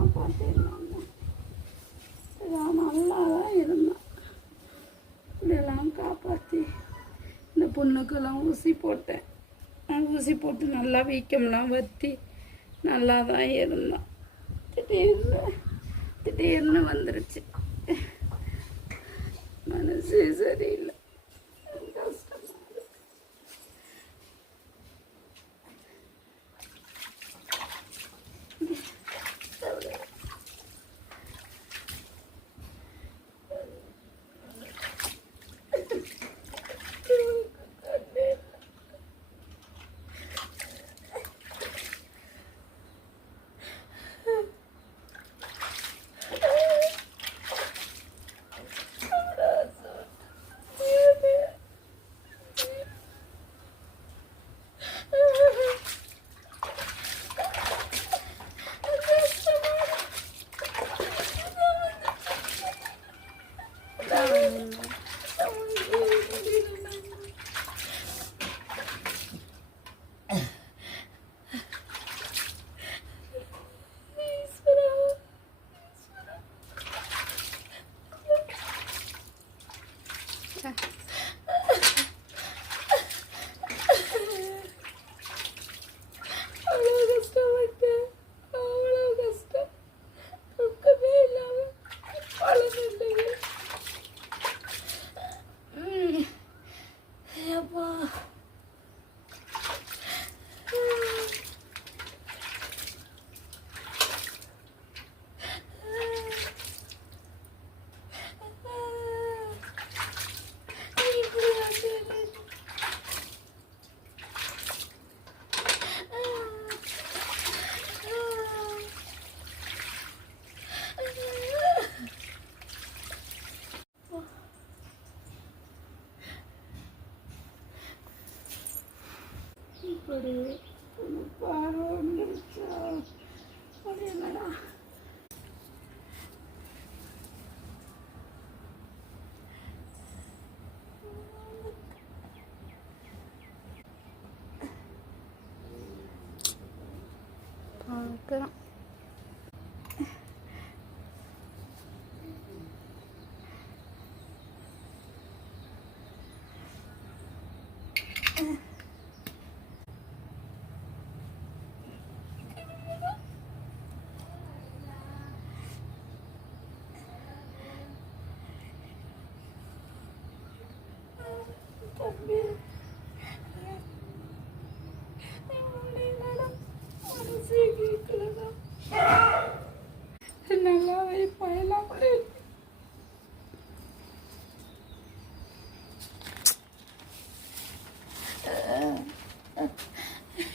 காப்பாற்றிடலாங்க. நான் நல்லா தான் இருந்தேன். இதெல்லாம் காப்பாற்றி இந்த பொண்ணுக்கெல்லாம் ஊசி போட்டேன். ஊசி போட்டு நல்லா வீக்கம்லாம் வற்றி நல்லா தான் இருந்தேன். திடீர்னு வந்துருச்சு. மனசு சரியில்லை. இப்படி பார்வை வந்துருச்சா? அது என்னடா பார்க்கலாம். நல்லாவே பயலாம்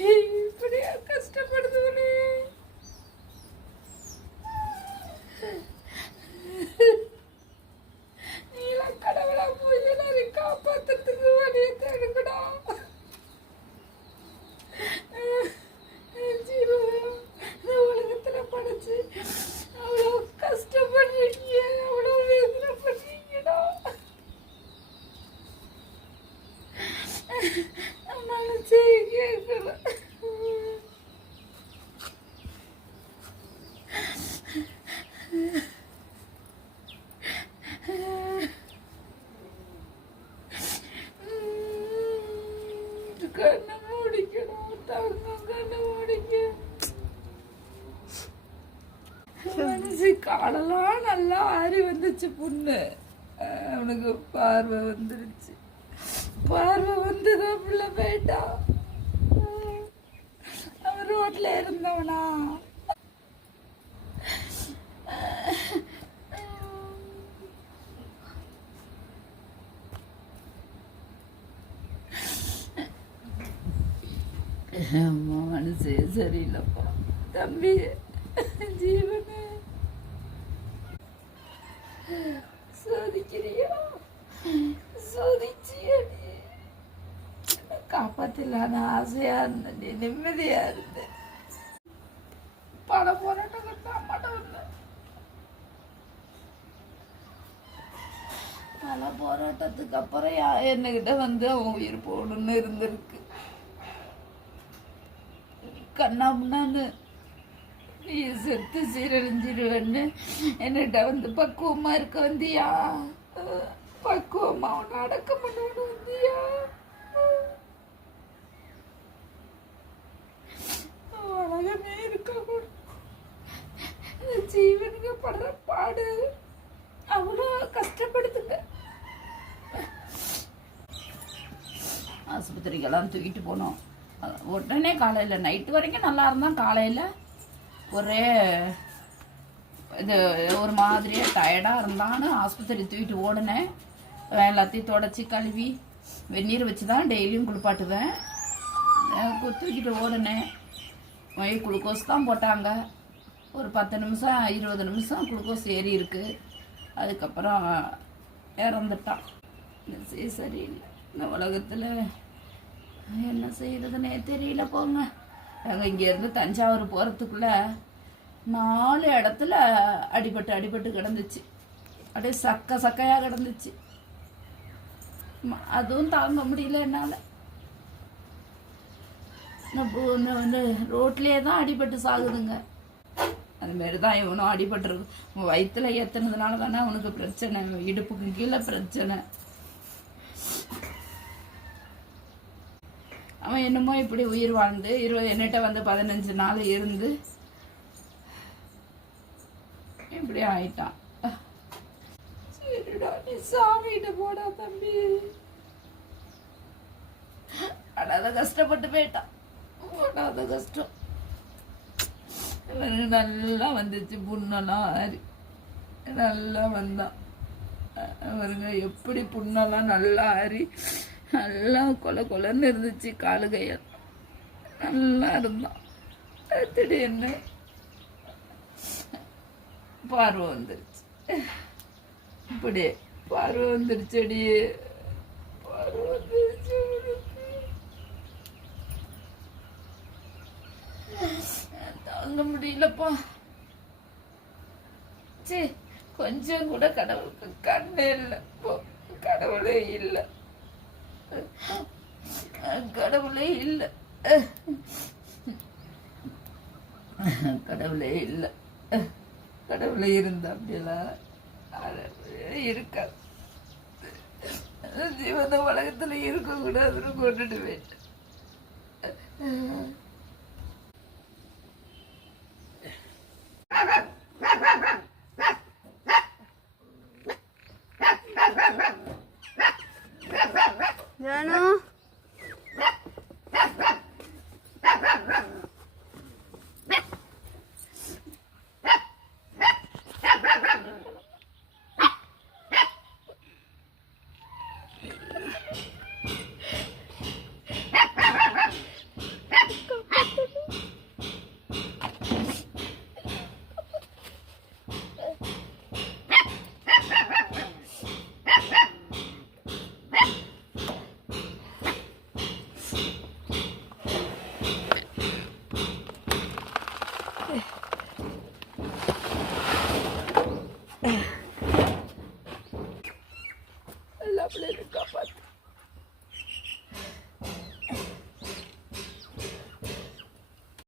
இப்படியா கஷ்டப்படுதுவனே. நீலாம் கடவுளா போய் எல்லாரையும் காப்பாத்துறதுக்கு வழியை தேடுங்கடா. உலகத்துல படைச்சு அவ்வளோ கஷ்டப்படுறீங்க, அவ்வளோ வேதனை பண்றீங்கடா. மனசே கேட்கல. கண்ணை மூடிக்கணும், தங்கம் கண்ணை மூடிக்க. மனசு காலெல்லாம் நல்லா ஆறி வந்துச்சு. பொண்ணு அவனுக்கு பார்வை வந்துருச்சு. பார்வை வந்துதான் பிள்ளை போயிட்டா. அவன் ரோட்ல இருந்தவனா? அம்மா மனசே சரியில்லைப்பா. தம்பி ஜீவனு சோதிக்கிறியா? சோதிச்சியடி. காப்பாத்திலான ஆசையா இருந்தேன், நிம்மதியா இருந்தேன். பல போராட்டம் தான் மாட்டேன். பல போராட்டத்துக்கு அப்புறம் என்னகிட்ட வந்து அவன் உயிர் போகணும்னு இருந்திருக்கு. கண்ணாமுன்னான்னு நீ நீ செத்து சீரழிஞ்சிருவேன்னு என்னட்ட வந்து பக்குவமா இருக்க வந்தியா? பக்குவமா உன்னை அடக்கம் பண்ணணும்னு வந்தியா? உலகமே இருக்க ஜீவனுக்கு படுற பாடு அவ்வளோ கஷ்டப்படுத்துங்க. ஆஸ்பத்திரிக்கெல்லாம் தூக்கிட்டு போனோம். உடனே காலையில் நைட்டு வரைக்கும் நல்லா இருந்தான். காலையில் ஒரே இது ஒரு மாதிரியாக டயர்டாக இருந்தான்னு ஆஸ்பத்திரி தூக்கிட்டு ஓடினேன். எல்லாத்தையும் தொடச்சி கழுவி வெந்நீர் வச்சு தான் டெய்லியும் குளிப்பாட்டுவேன். தூக்கிட்டு ஓடினேன். குளுக்கோஸ் தான் போட்டாங்க. ஒரு 10 நிமிஷம் 20 நிமிஷம் குளுக்கோஸ் ஏறி இருக்கு. அதுக்கப்புறம் இறந்துட்டான். சரியில்லை. இந்த உலகத்தில் என்ன செய்யறதுன்னே தெரியல. போங்க. நாங்கள் இங்கேருந்து தஞ்சாவூர் போகிறதுக்குள்ள 4 இடத்துல அடிபட்டு கிடந்துச்சு. அப்படியே சக்கையாக கிடந்துச்சு. அதுவும் தாங்க முடியல என்னால். வந்து ரோட்லேயே தான் அடிபட்டு சாகுதுங்க. அதுமாரி தான் இவனும் அடிபட்டுருக்கு. வயிற்றுல ஏற்றுனதுனால தானே அவனுக்கு பிரச்சனை. இடுப்புக்கு கீழே பிரச்சனை. அவன் என்னமோ இப்படி உயிர் வாழ்ந்து என்னட்ட வந்து 15 நாள் இருந்து இப்படி ஆயிட்டான். சரிடா, நீ சாமிகிட்ட போடா தம்பி. அடாத கஷ்டப்பட்டு போயிட்டான். அடாத கஷ்டம். நல்லா வந்துச்சு. புண்ணெல்லாம் ஆறி நல்லா வந்தான். அவருங்க எப்படி புண்ணெல்லாம் நல்லா ஆறி நல்லா கொலன்னு இருந்துச்சு. காலு கையெல்லாம் நல்லா இருந்தான். திடீர்னு பார்வை வந்துருச்சு. இப்படி பார்வை வந்துருச்சடி. பார்வை வந்துருச்சு. தாங்க முடியலப்பா. சரி, கொஞ்சம் கூட கடவுளுக்கு கண்ணே இல்லை. கடவுளே இல்லை. கடவுளே இல்லை. கடவுளே இல்லை. கடவுளே இருந்தா அப்படியெல்லாம் இருக்காது. ஜீவன உலகத்துல இருக்கக்கூடாதுன்னு கொண்டுட்டு போயிட்டேன். ஜானு,